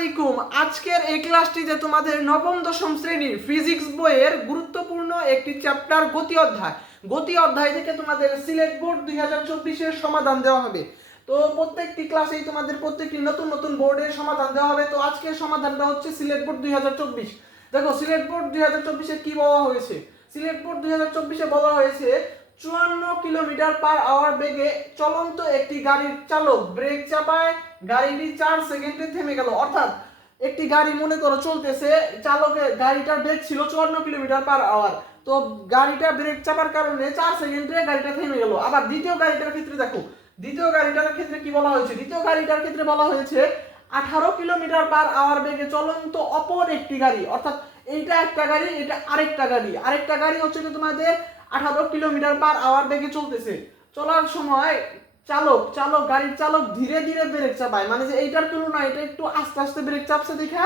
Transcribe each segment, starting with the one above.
আলাইকুম। আজকের এই ক্লাসটি যে তোমাদের নবম দশম শ্রেণীর ফিজিক্স বইয়ের গুরুত্বপূর্ণ একটি চ্যাপ্টার গতি অধ্যায় থেকে তোমাদের সিলেট বোর্ড 2024-এর সমাধান দেওয়া হবে। তো প্রত্যেকটি ক্লাসেই তোমাদের প্রত্যেকটি নতুন নতুন বোর্ডের সমাধান দেওয়া হবে। তো আজকের সমাধানটা হচ্ছে সিলেট বোর্ড 2024। দেখো সিলেট বোর্ড 2024-এ কি বলা হয়েছে। সিলেট বোর্ড 2024-এ বলা হয়েছে 54 কিলোমিটার পার আওয়ার বেগে চলন্ত একটি গাড়ির চালক ব্রেক চাপায়, গাড়িটি 4 সেকেন্ডে থেমে গেল। অর্থাৎ একটি গাড়ি মনে করো চলতেছে, চালকের গাড়িটার বেগ ছিল 54 কিলোমিটার পার আওয়ার। তো গাড়িটা ব্রেক চাপার কারণে 4 সেকেন্ডে গাড়িটা থেমে গেল। আবার দ্বিতীয় গাড়িটার ক্ষেত্রে দেখো, দ্বিতীয় গাড়িটার ক্ষেত্রে কি বলা হয়েছে। দ্বিতীয় গাড়িটার ক্ষেত্রে বলা হয়েছে 18 কিলোমিটার পার আওয়ার বেগে চলন্ত অপর একটি গাড়ি। অর্থাৎ এইটা একটা গাড়ি, এটা আরেকটা গাড়ি হচ্ছে তোমাদের 18 কিলোমিটার পার আওয়ার বেগে চলতেছে। চলার সময় গাড়ির চালক ধীরে ধীরে ব্রেক চাপায়, মানে যে এইটার তুলনায় এটা একটু আস্তে আস্তে ব্রেক চাপছে দেখা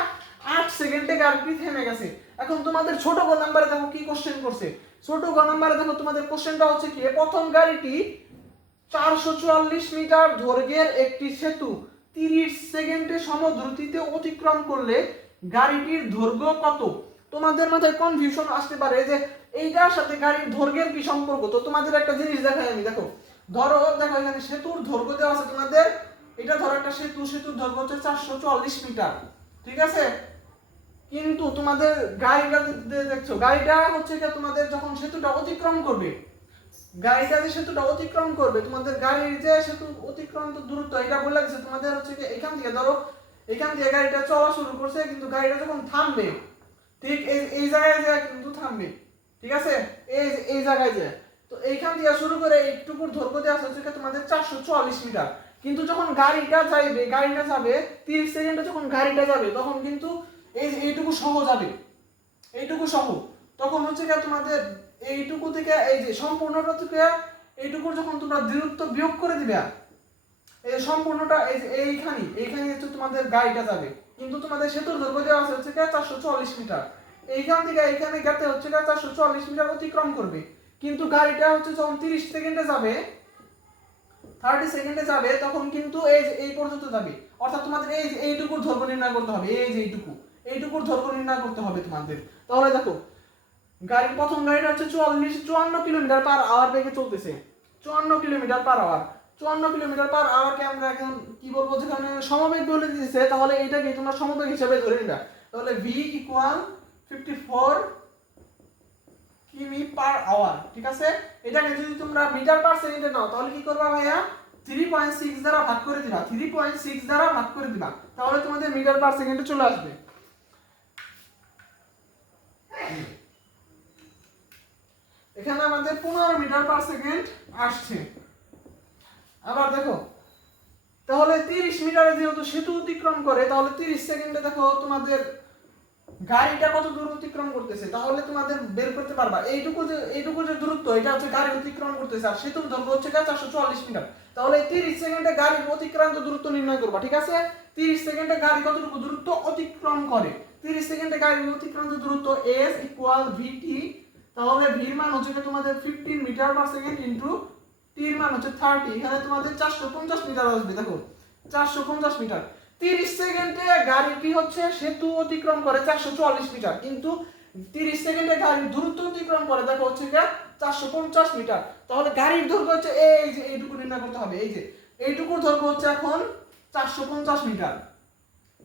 8 সেকেন্ডে গাড়িটি থেমে গেছে। এখন তোমাদের ছোট গ নাম্বারে দেখো কি কোশ্চেন করছে। ছোট গ নাম্বারে দেখো তোমাদের কোশ্চেনটা হচ্ছে কি, প্রথম গাড়িটি 444 মিটার দৈর্ঘ্যের একটি সেতু 30 সেকেন্ডে সমদ্রুতিতে অতিক্রম করলে গাড়িটির দৈর্ঘ্য কত। তোমাদের মাথায় কনফিউশন আসতে পারে যে এইটার সাথে গাড়ির দৈর্ঘ্যের কি সম্পর্ক। তো তোমাদের একটা জিনিস দেখাই আমি। দেখো এখানে সেতুর দৈর্ঘ্য দেওয়া আছে তোমাদের। এটা ধরো একটা সেতুর দৈর্ঘ্য হচ্ছে 444 মিটার, ঠিক আছে। কিন্তু তোমাদের গাড়িটা দেখছো, গাড়িটা হচ্ছে কি তোমাদের যখন সেতুটা অতিক্রম করবে, তোমাদের গাড়ির যে সেতু অতিক্রান্ত দূরত্ব এটা বলে লাগছে তোমাদের হচ্ছে কি এখান থেকে গাড়িটা চলা শুরু করছে, কিন্তু গাড়িটা যখন থামবে ঠিক এই জায়গায় যায় কিন্তু থামবে, ঠিক আছে। এই জায়গায় যায়। তো এইখান থেকে শুরু করে এইটুকুর দৈর্ঘ্য দেওয়া হচ্ছে তোমাদের 444 মিটার। কিন্তু যখন গাড়িটা যাবে 30 সেকেন্ডে যখন গাড়িটা যাবে তখন কিন্তু এইটুকু সহ যাবে, তখন হচ্ছে তোমাদের এইটুকু থেকে এই যে সম্পূর্ণটা থেকে এইটুকুর যখন তোমরা দূরত্ব বিয়োগ করে দিবে, এই সম্পূর্ণটা এই যে এইখানে হচ্ছে তোমাদের গাড়িটা যাবে। কিন্তু তোমাদের সেতুর দৈর্ঘ্য দেওয়া আছে হচ্ছে 444 মিটার। এইখান থেকে এইখানে গেতে হচ্ছে 444 মিটার অতিক্রম করবে। কিন্তু গাড়িটা হচ্ছে যখন 30 সেকেন্ডে যাবে, 30 সেকেন্ডে যাবে তখন কিন্তু এই পর্যন্ত যাবে। অর্থাৎ তোমাদের এইটুকুর দৈর্ঘ্য নির্ণয় করতে হবে। এই যে এইটুকুর দৈর্ঘ্য নির্ণয় করতে হবে তোমাদের। তাহলে দেখো প্রথম গাড়িটা হচ্ছে 54 কিলোমিটার পার আওয়ার বেগে চলতেছে। 54 কিলোমিটার পার আওয়ারকে আমরা এখন কি বলবো, যেখানে সমবেগ বলে দিয়েছে তাহলে এইটাকে তোমরা সমবেগ হিসেবে ধরে নিবা। তাহলে v = 54 কিমি পার আওয়ার, ঠিক আছে। এটাকে যদি তোমরা মিটার পার সেকেন্ডে নাও তাহলে কি করবা ভাইয়া, 3.6 দ্বারা ভাগ করে দিবা। তাহলে তোমাদের মিটার পার সেকেন্ডে চলে আসবে। এখানে আমাদের 15 মিটার পার সেকেন্ড আসছে। আবার দেখো তাহলে 30 মিটারে যেহেতু সেতু অতিক্রম করে, তাহলে 30 সেকেন্ডে দেখো তোমাদের গাড়িটা কত দূর অতিক্রম করতেছে, তাহলে তোমাদের বের করতে পারবা। এইটুকু যে দূরত্ব এটা হচ্ছে গাড়ি অতিক্রম করতেছে, আর সেতুর দৈর্ঘ্য হচ্ছে 444 মিটার। তাহলে 30 সেকেন্ডে গাড়ির অতিক্রান্ত দূরত্ব নির্ণয় করবা, ঠিক আছে। 30 সেকেন্ডে গাড়ি কতটুকু দূরত্ব অতিক্রম করে, 30 সেকেন্ডে গাড়ির অতিক্রান্ত দূরত্ব s = vt। তাহলে v এর মান হচ্ছে তোমাদের 15 metre per second into t এর মান হচ্ছে 30। এখানে তোমাদের 450 মিটার আসবে। দেখো 450 মিটার। 30 সেকেন্ডে গাড়ি কি হচ্ছে সেতু অতিক্রম করে 444 মিটার, কিন্তু 30 সেকেন্ডে গাড়ির দূরত্ব অতিক্রম করে দেখো হচ্ছে 450 মিটার। তাহলে গাড়ির দৈর্ঘ্য হচ্ছে এই যে এইটুকু নির্ণয় করতে হবে। এই যে এইটুকুর দৈর্ঘ্য হচ্ছে এখন 450 মিটার।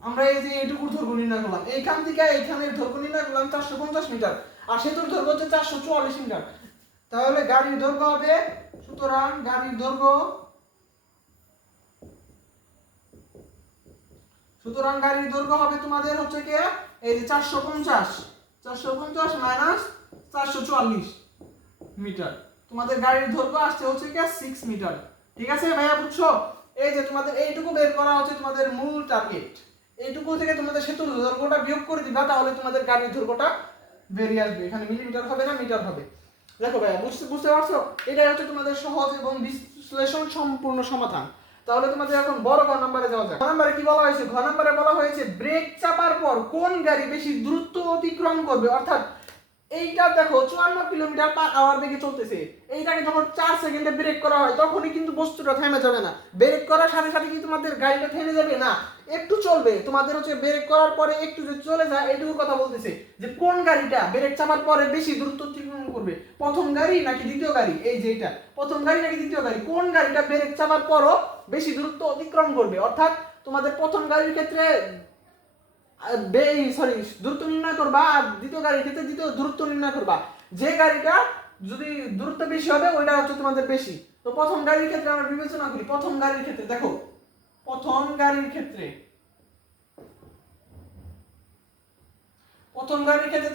আমরা এই যে এইটুকুর দৈর্ঘ্য নির্ণয় করলাম, এইখান থেকে এইখানের দৈর্ঘ্য নির্ণয় করলাম 450 মিটার, আর সেতুর দৈর্ঘ্য হচ্ছে 444 মিটার। তাহলে গাড়ির দৈর্ঘ্য হবে, সুতরাং গাড়ির দৈর্ঘ্য হবে তোমাদের হচ্ছে কি এই যে 450 মাইনাস 444 মিটার। তোমাদের গাড়ির দৈর্ঘ্য আসছে হচ্ছে কি 6 মিটার, ঠিক আছে ভাইয়া, বুঝছো। এই যে তোমাদের এইটুকু বের করা হচ্ছে তোমাদের মূল টার্গেট। এইটুকু থেকে তোমাদের সেতুর দৈর্ঘ্যটা বিয়োগ করে দিবা, তাহলে তোমাদের গাড়ির দৈর্ঘ্যটা বেরিয়ে আসবে। এখানে মিলিমিটার হবে না, মিটার হবে। দেখো ভাইয়া বুঝতে পারছো, এটাই হচ্ছে তোমাদের সহজ এবং বিশ্লেষণ সম্পূর্ণ সমাধান। তাহলে তোমাদের এখন বড় ঘ নম্বরে যাওয়া যাক। ঘ নম্বরে কি বলা হয়েছে, ঘ নম্বরে বলা হয়েছে ব্রেক চাপার পর কোন গাড়ি বেশি দ্রুত অতিক্রম করবে। অর্থাৎ এইটা দেখো 54 কিলোমিটার পার আওয়ার বেগে চলতেছে। এইটাকে যখন 4 সেকেন্ডে ব্রেক করা হয় তখনই কিন্তু বস্তুটা থেমে যাবে না। ব্রেক করার সাথে সাথে কি তোমাদের গাড়িটা থেমে যাবে না, একটু চলবে। তোমাদের হচ্ছে ব্রেক করার পরে একটু যদি চলে যায়, এইটুকু কথা বলতেছে যে কোন গাড়িটা ব্রেক চাপার পরে বেশি দূরত্ব অতিক্রম করবে, প্রথম গাড়ি নাকি দ্বিতীয় গাড়ি। এই যে এটা প্রথম গাড়ি নাকি দ্বিতীয় গাড়ি, কোন গাড়িটা ব্রেক চাপার পরও বেশি দূরত্ব অতিক্রম করবে। অর্থাৎ তোমাদের প্রথম গাড়ির ক্ষেত্রে দূরত্ব নির্ণয় করবা, আর দ্বিতীয় গাড়ির ক্ষেত্রে দ্বিতীয় দূরত্ব নির্ণয় করবা। যে গাড়িটা যদি দূরত্ব বেশি হবে ওইটা হচ্ছে তোমাদের বেশি। তো প্রথম গাড়ির ক্ষেত্রে আমরা বিবেচনা করি। প্রথম গাড়ির ক্ষেত্রে দেখো, প্রথম গাড়ির ক্ষেত্রে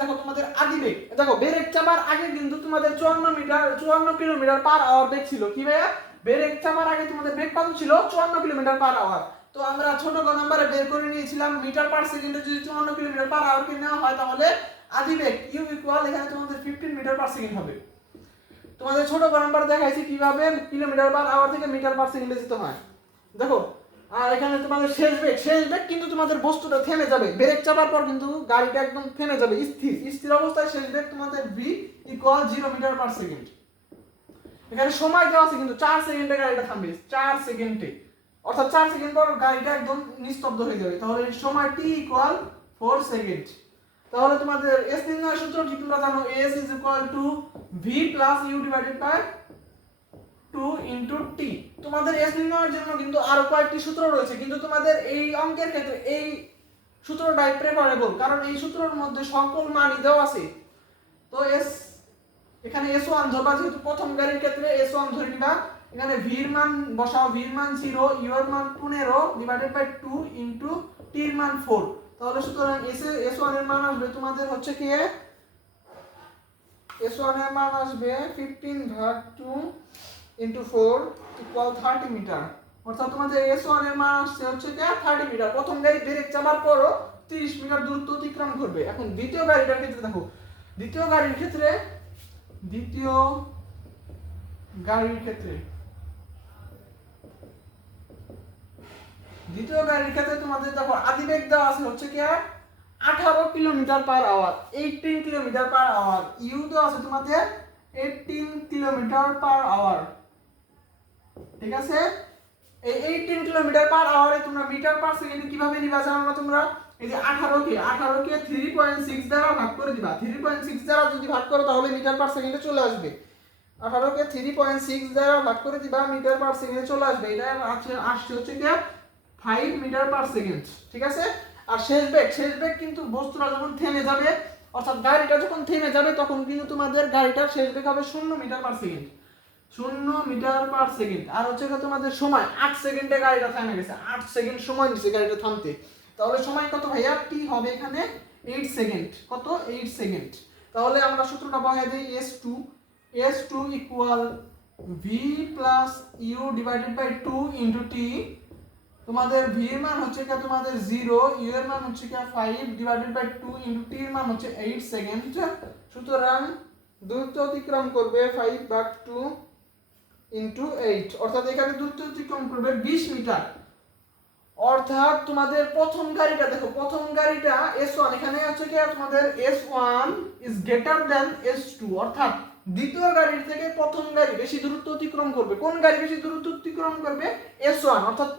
দেখো তোমাদের আদি বেগ, দেখো ব্রেক চাপার আগে কিন্তু তোমাদের 54 কিলোমিটার পার আওয়ার বেগ ছিল। কি ভাইয়া, ব্রেক চাপার আগে তোমাদের বেগ কত ছিল? 54 কিলোমিটার পার আওয়ার। তো আমরা ছোট গ নাম্বারে বের করে নিয়েছিলাম মিটার পার সেকেন্ডে যদি 54 কিলোমিটার পার আওয়ার কে নেওয়া হয় তাহলে আদি বেগ ইউ ইকুয়াল এখানে তোমাদের 15 মিটার পার সেকেন্ড হবে। তোমাদের ছোট গ নাম্বার দেখাইছি কিভাবে কিলোমিটার পার আওয়ার থেকে মিটার পার সেকেন্ডে যেতে হয়। দেখো, আর এখানে তোমাদের শেষ বেগ কিন্তু তোমাদের বস্তুটা থেমে যাবে। ব্রেক চাপার পর কিন্তু গাড়িটা একদম থেমে যাবে, স্থির অবস্থায় শেষ বেগ তোমাদের v equal 0 metre per second. এখানে সময় দেওয়া আছে কিন্তু 4 সেকেন্ডে গাড়িটা থামবে, 4 সেকেন্ডে। অর্থাৎ 4 সেকেন্ড পর গাড়িটা একদম নিস্তব্ধ হয়ে যাবে। তাহলে সময় t ইকুয়াল 4 সেকেন্ড। তাহলে তোমাদের s নির্ণয়ের সূত্রটি তোমরা জানো, s is equal to v plus u divided by 2 into t। তোমাদের s নির্ণয়ের জন্য কিন্তু আরো কয়েকটি সূত্র রয়েছে, কিন্তু তোমাদের এই অঙ্কের ক্ষেত্রে এই সূত্রটাই প্রেফারেবল, কারণ এই সূত্রের মধ্যে সকল মানই দেওয়া আছে। তো s এখানে s1 ধরবা, যেহেতু প্রথম গাড়ির ক্ষেত্রে s1 ধরে নিবা। এখানে v এর মান বসাও, v এর মান 0, u এর মান 15 ডিভাইডেড বাই 2 ইনটু t এর মান 4। তাহলে সুতরাং s1 এর মান আসবে তোমাদের হচ্ছে কি, s1 এর মান আসবে 15 ভাগ 2 ইনটু 4 ইকুয়াল 30 মিটার। অর্থাৎ তোমাদের s1 এর মান আসছে হচ্ছে কি 30 মিটার। প্রথম গাড়ি ব্রেক চাপার পরও 30 মিটার দূরত্ব অতিক্রম করবে। এখন দ্বিতীয় গাড়িটার ক্ষেত্রে দেখো, দ্বিতীয় গাড়ির ক্ষেত্রে তোমাদের দেখো আদি বেগ দেওয়া আছে হচ্ছে কি 18 kilometre per hour, 18 kilometre per hour. U দেওয়া আছে তোমাদের 18 কিলোমিটার পার আওয়ার। ঠিক আছে, এই 18 কিলোমিটার পার আওয়ারে তোমরা মিটার পার সেকেন্ডে কিভাবে নিবা জানো না তোমরা? এই যে 18 কে 3.6 দ্বারা ভাগ করে দিবা। 3.6 দ্বারা যদি ভাগ করো তাহলে মিটার পার সেকেন্ডে চলে আসবে। 18 কে 3.6 দ্বারা ভাগ করে দিবা, মিটার পার সেকেন্ডে চলে আসবে। এটা আসছে হচ্ছে কি 5 মিটার পার সেকেন্ড। ঠিক আছে, আর শেষ বেগ কিন্তু বস্তুটা যখন থেমে যাবে, অর্থাৎ গাড়িটা যখন থেমে যাবে তখন কিন্তু তোমাদের গাড়িটার শেষ বেগ হবে 0 metre per second. 0 metre per second. আর হচ্ছে তোমাদের সময় 8 সেকেন্ডে গাড়িটা থেমে গেছে, 8 সেকেন্ড সময় নিছে গাড়িটা থামতে। তাহলে সময় কত ভাইয়া? t হবে এখানে 8 সেকেন্ড। কত? 8 সেকেন্ড। তাহলে আমরা সূত্রটা বসাই দেই, s2 equal v plus u divided by 2 into t। তোমাদের v এর মান হচ্ছে কি তোমাদের 0, u এর মান হচ্ছে কি 5 ডিভাইডেড বাই 2 ইনটু t এর মান হচ্ছে 8 সেকেন্ড। সুতরাং দূরত্ব অতিক্রম করবে 5 ভাগ 2 ইনটু 8, অর্থাৎ এখানে দূরত্ব অতিক্রম করবে 20 মিটার। অর্থাৎ তোমাদের প্রথম গাড়িটা দেখো, প্রথম গাড়িটা s1, এখানে হচ্ছে কি তোমাদের s1 is greater than s2, অর্থাৎ দ্বিতীয় গাড়ির থেকে প্রথম গাড়ি বেশি দূরত্ব অতিক্রম করবে। কোন গাড়ি বেশি দূরত্ব অতিক্রম করবে? s1, অর্থাৎ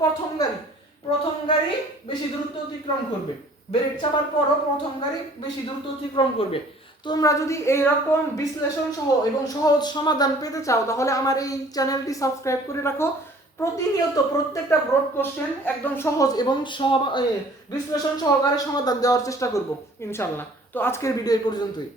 প্রথম গাড়ি বেশি দূরত্ব অতিক্রম করবে। ব্রেক চাপার পরও প্রথম গাড়ি বেশি দূরত্ব অতিক্রম করবে। তোমরা যদি এইরকম বিশ্লেষণ সহ এবং সহজ সমাধান পেতে চাও তাহলে আমার এই চ্যানেলটি সাবস্ক্রাইব করে রাখো। প্রতিনিয়ত প্রত্যেকটা ব্রড কোশ্চেন একদম সহজ এবং বিশ্লেষণ সহকারে সমাধান দেওয়ার চেষ্টা করব ইনশাআল্লাহ। তো আজকের ভিডিও এই পর্যন্তই।